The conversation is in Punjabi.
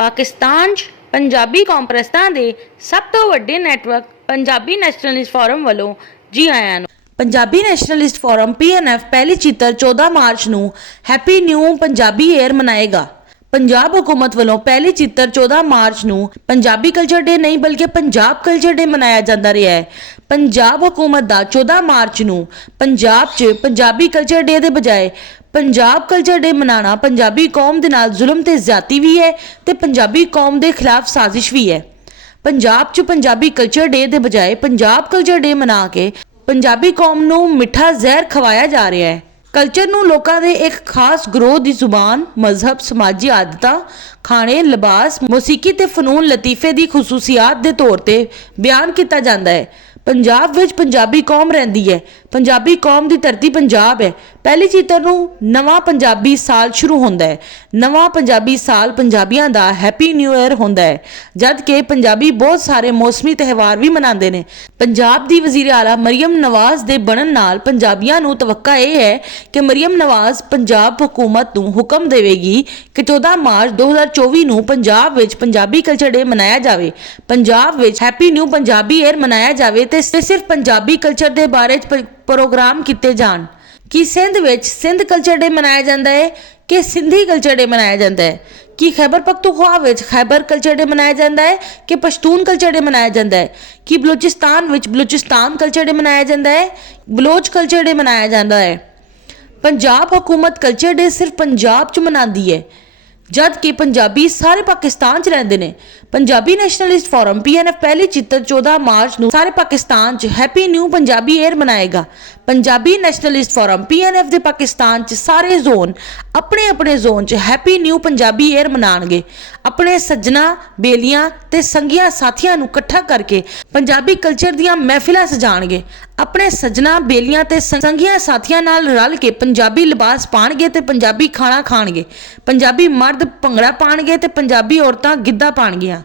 ਪਾਕਿਸਤਾਨ 'ਚ ਪੰਜਾਬੀ ਕੌਂਪਰੈਸਾਂ ਦੇ ਸਭ ਤੋਂ ਵੱਡੇ ਨੈਟਵਰਕ ਪੰਜਾਬੀ ਨੈਸ਼ਨਲਿਸਟ ਫੋਰਮ ਵੱਲੋਂ ਜੀ ਆਇਆਂ ਨੂੰ। ਪੰਜਾਬੀ ਨੈਸ਼ਨਲਿਸਟ ਫੋਰਮ PNF ਪਹਿਲੀ ਚਿੱਤਰ 14 ਮਾਰਚ ਨੂੰ ਹੈਪੀ ਨਿਊ ਪੰਜਾਬੀ ਈਅਰ ਮਨਾਏਗਾ। ਪੰਜਾਬ हुकूमत ਵੱਲੋਂ ਪਹਿਲੀ ਚਿੱਤਰ 14 ਮਾਰਚ ਨੂੰ ਪੰਜਾਬੀ ਕਲਚਰ ਡੇ ਨਹੀਂ ਬਲਕਿ ਪੰਜਾਬ ਕਲਚਰ ਡੇ ਮਨਾਇਆ ਜਾਂਦਾ ਰਿਹਾ ਹੈ। ਪੰਜਾਬ हुकूमत ਦਾ 14 ਮਾਰਚ ਨੂੰ ਪੰਜਾਬ 'ਚ ਪੰਜਾਬੀ ਕਲਚਰ ਡੇ ਦੇ ਬਜਾਏ ਪੰਜਾਬ ਕਲਚਰ ਡੇ ਮਨਾਉਣਾ ਪੰਜਾਬੀ ਕੌਮ ਦੇ ਨਾਲ ਜ਼ੁਲਮ ਤੇ ਜ਼ਿਆਦਤੀ ਵੀ ਹੈ ਤੇ ਪੰਜਾਬੀ ਕੌਮ ਦੇ ਖਿਲਾਫ ਸਾਜ਼ਿਸ਼ ਵੀ ਹੈ। ਪੰਜਾਬ 'ਚ ਪੰਜਾਬੀ ਕਲਚਰ ਡੇ ਦੇ ਬਜਾਏ ਪੰਜਾਬ ਕਲਚਰ ਡੇ ਮਨਾ ਕੇ ਪੰਜਾਬੀ ਕੌਮ ਨੂੰ ਮਿੱਠਾ ਜ਼ਹਿਰ ਖਵਾਇਆ ਜਾ ਰਿਹਾ ਹੈ। ਕਲਚਰ ਨੂੰ ਲੋਕਾਂ ਦੇ ਇੱਕ ਖਾਸ ਗਰੋਹ ਦੀ ਜ਼ੁਬਾਨ, ਮਜ਼ਹਬ, ਸਮਾਜੀ ਆਦਤਾਂ, ਖਾਣੇ, ਲਿਬਾਸ, ਮੌਸੀਕੀ ਤੇ ਫਨੂਨ ਲਤੀਫੇ ਦੀ ਖਸੂਸੀਅਤ ਦੇ ਤੌਰ ਤੇ ਬਿਆਨ ਕੀਤਾ ਜਾਂਦਾ ਹੈ। ਪੰਜਾਬ ਵਿੱਚ ਪੰਜਾਬੀ ਕੌਮ ਰਹਿੰਦੀ ਹੈ। ਪੰਜਾਬੀ ਕੌਮ ਦੀ ਧਰਤੀ ਪੰਜਾਬ ਹੈ। ਪਹਿਲੀ ਚਿੱਤਰ ਨੂੰ ਨਵਾਂ ਪੰਜਾਬੀ ਸਾਲ ਸ਼ੁਰੂ ਹੁੰਦਾ ਹੈ। ਨਵਾਂ ਪੰਜਾਬੀ ਸਾਲ ਪੰਜਾਬੀਆਂ ਦਾ ਹੈਪੀ ਨਿਊ ਈਅਰ ਹੁੰਦਾ ਹੈ, ਜਦ ਕਿ ਪੰਜਾਬੀ ਬਹੁਤ ਸਾਰੇ ਮੌਸਮੀ ਤਿਉਹਾਰ ਵੀ ਮਨਾਉਂਦੇ ਨੇ। ਪੰਜਾਬ ਦੀ ਵਜ਼ੀਰ ਆਲਾ ਮਰੀਮ ਨਵਾਜ਼ ਦੇ ਬਣਨ ਨਾਲ ਪੰਜਾਬੀਆਂ ਨੂੰ ਤਵੱਕਾ ਇਹ ਹੈ ਕਿ ਮਰੀਮ ਨਵਾਜ਼ ਪੰਜਾਬ ਹੁਕੂਮਤ ਨੂੰ ਹੁਕਮ ਦੇਵੇਗੀ ਕਿ 14 ਮਾਰਚ 2024 ਨੂੰ ਪੰਜਾਬ ਵਿੱਚ ਪੰਜਾਬੀ ਕਲਚਰ ਡੇ ਮਨਾਇਆ ਜਾਵੇ। ਪੰਜਾਬ ਵਿੱਚ ਹੈਪੀ ਨਿਊ ਪੰਜਾਬੀ ਈਅਰ ਮਨਾਇਆ ਜਾਵੇ ਤੇ ਸਿਰਫ ਪੰਜਾਬੀ ਕਲਚਰ ਦੇ ਬਾਰੇ ਪ੍ਰੋਗਰਾਮ ਕੀਤੇ ਜਾਣ। ਕਿ ਸਿੰਧ ਵਿੱਚ ਸਿੰਧ ਕਲਚਰ ਡੇ ਮਨਾਇਆ ਜਾਂਦਾ ਹੈ ਕਿ ਸਿੰਧੀ ਕਲਚਰ ਡੇ ਮਨਾਇਆ ਜਾਂਦਾ ਹੈ। ਕਿ ਖੈਬਰ ਪਖਤੂਨਖਵਾ ਵਿੱਚ ਖੈਬਰ ਕਲਚਰ ਡੇ ਮਨਾਇਆ ਜਾਂਦਾ ਹੈ ਕਿ ਪਸ਼ਤੂਨ ਕਲਚਰ ਡੇ ਮਨਾਇਆ ਜਾਂਦਾ ਹੈ। ਕਿ ਬਲੋਚਿਸਤਾਨ ਵਿੱਚ ਬਲੋਚਿਸਤਾਨ ਕਲਚਰ ਡੇ ਮਨਾਇਆ ਜਾਂਦਾ ਹੈ, ਬਲੋਚ ਕਲਚਰ ਡੇ ਮਨਾਇਆ ਜਾਂਦਾ ਹੈ। ਪੰਜਾਬ हुकूमत ਕਲਚਰ ਡੇ ਸਿਰਫ ਪੰਜਾਬ 'ਚ ਮਨਾਉਂਦੀ ਹੈ, ਜਦ ਕਿ ਪੰਜਾਬੀ ਸਾਰੇ ਪਾਕਿਸਤਾਨ 'ਚ ਰਹਿੰਦੇ ਨੇ। ਪੰਜਾਬੀ ਨੈਸ਼ਨਲਿਸਟ ਫੋਰਮ PNF ਪਹਿਲੀ ਚਿੱਤਰ 14 ਮਾਰਚ ਨੂੰ ਸਾਰੇ ਪਾਕਿਸਤਾਨ 'ਚ ਹੈਪੀ ਨਿਊ ਪੰਜਾਬੀ ਈਅਰ ਮਨਾਏਗਾ। ਪੰਜਾਬੀ ਨੈਸ਼ਨਲਿਸਟ ਫੋਰਮ PNF ਦੇ ਪਾਕਿਸਤਾਨ 'ਚ ਸਾਰੇ ਜ਼ੋਨ ਆਪਣੇ ਜ਼ੋਨ 'ਚ ਹੈਪੀ ਨਿਊ ਪੰਜਾਬੀ ਈਅਰ ਮਨਾਉਣਗੇ। ਆਪਣੇ ਸੱਜਣਾ, ਬੇਲੀਆਂ ਤੇ ਸੰਗੀਆਂ ਸਾਥੀਆਂ ਨੂੰ ਇਕੱਠਾ ਕਰਕੇ ਪੰਜਾਬੀ ਕਲਚਰ ਦੀਆਂ ਮਹਿਫਿਲਾਂ ਸਜਾਣਗੇ। ਆਪਣੇ ਸੱਜਣਾ, ਬੇਲੀਆਂ ਤੇ ਸੰਗੀਆਂ ਸਾਥੀਆਂ ਨਾਲ ਰਲ ਕੇ ਪੰਜਾਬੀ ਲਿਬਾਸ ਪਾਣਗੇ ਤੇ ਪੰਜਾਬੀ ਖਾਣਾ ਖਾਣਗੇ। ਪੰਜਾਬੀ ਮਰਦ ਭੰਗੜਾ ਪਾਣਗੇ ਤੇ ਪੰਜਾਬੀ ਔਰਤਾਂ ਗਿੱਧਾ ਪਾਣਗੀਆਂ।